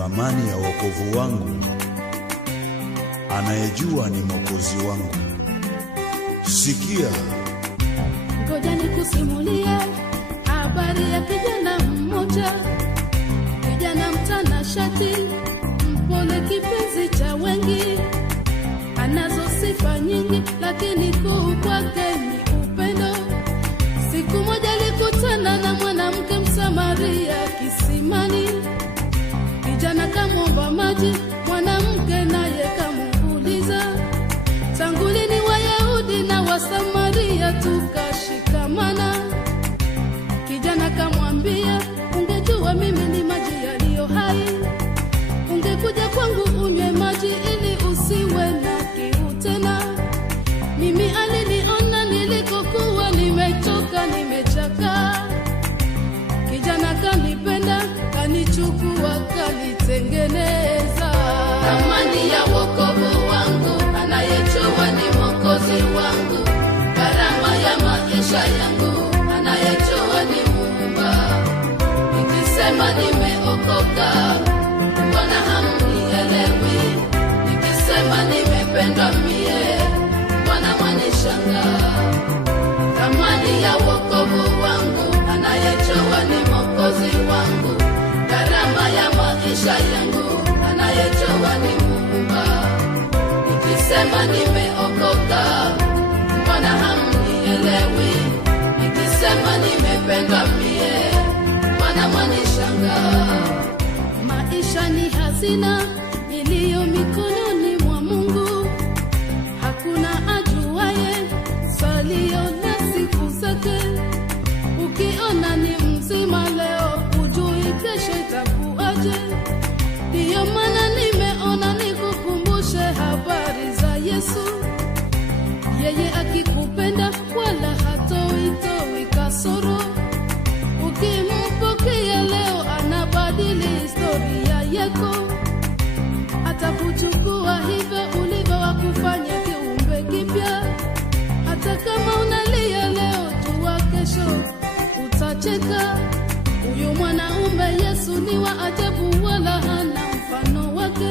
thamani ya wokovu wangu, anayejua ni Mwokozi wangu. Sikia, ngoja nikusimulie habari ya kijana mmoja, kijana mtanashati, mpole, kipenzi cha wengi, anazo sifa nyingi, lakini kuu kwake ni upendo. Siku moja alikutana na mwanamke Msamaria kisimani. Kijana kamwomba maji, mwanamke naye kamuuliza, tangu lini Wayahudi na Wasamaria tukashikamana? Kijana kamwambia, ungejua mimi ni maji yaliyo hai, ungekuja kwangu unywe maji ili usiwe na kiu tena. Mimi aliniona nilikokuwa nimechoka, nimechakaa. Kijana kanipenda, kanichukua, kanitengeneza. Thamani ya wokovu wangu, anayejua ni Mwokozi wangu. Gharama ya maisha yangu, anayejua ni Muumba. Nikisema nimeokoka, mbona hamnielewi? Nikisema nimependwa mie, mbona mwanishangaa? Thamani ya wokovu wangu, anayejua ni Mwokozi wangu. Gharama ya maisha yangu, anayejua ni Muumba. Nikisema nimeokoka, mbona hamnielewi? Nikisema nimependwa mie, mbona mwanishangaa? Maisha ni hazina iliyo mikononi mwa Mungu. Hakuna ajuaye salio na siku zake. Ukiona ni mzima leo, hujui kesho itakuaje. Ndiyo maana nimeona nikukumbushe habari za Yesu. Yeye akikupenda wala hatoi kasoro. Ukimpokea leo, anabadili historia yako. Atakuchukua hivyo ulivyo, wakufanya kiumbe kipya. Hata kama unalia leo, jua kesho utacheka. Huyu mwanaume Yesu ni wa ajabu, wala hana mfano wake.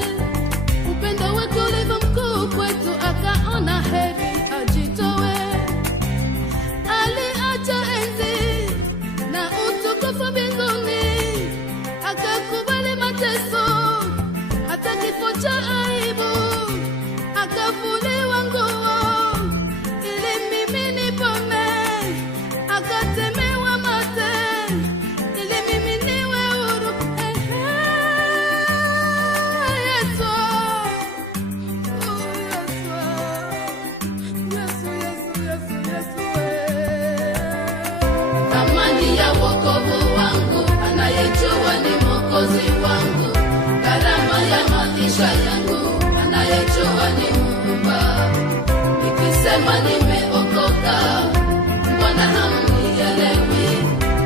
Upendo wake ulivyo mkuu kwetu, akaona heri ajitowe. Aliacha enzi na utukufu mbinguni, akakubali mateso, hata kifo cha aibu. Akavuliwa nguo ili mimi nipone, akatemewa mate ili mimi niwe huru. Yesu, thamani ya wokovu wangu, anayejua ni Mwokozi wangu. Gharama ya maisha yangu, anayejua ni Muumba. Nikisema nimeokoka, mbona hamnielewi?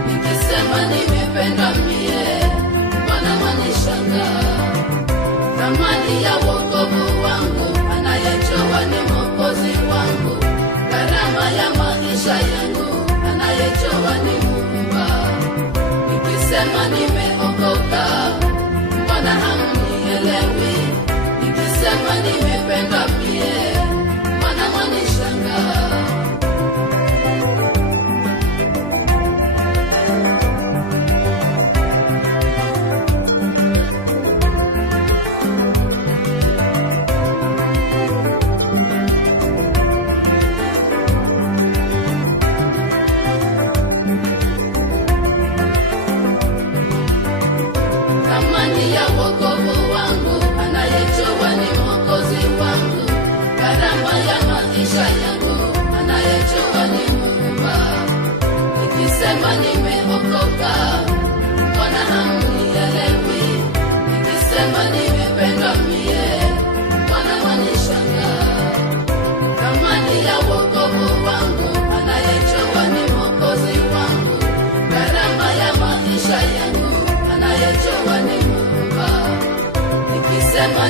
Nikisema nimependwa mie, mbona mwanishangaa? Thamani ya wokovu wangu, anayejua ni Mwokozi wangu. Gharama ya maisha yangu, anayejua ni Muumba. Nikisema nimeokoka, mbona hamnielewi? Nikisema nimependwa mie, mbona mwanishangaa? Thamani ya wokovu wangu, anayejua ni Mwokozi wangu. Gharama ya maisha yangu, anayejua ni Muumba. Nikisema nimeokoka, mbona hamnielewi? Nikisema nimependwa mie, mbona mwanishangaa? Thamani ya wokovu wangu, anayejua ni Mwokozi wangu. Gharama ya maisha yangu, anayejua ni Muumba. Nikisema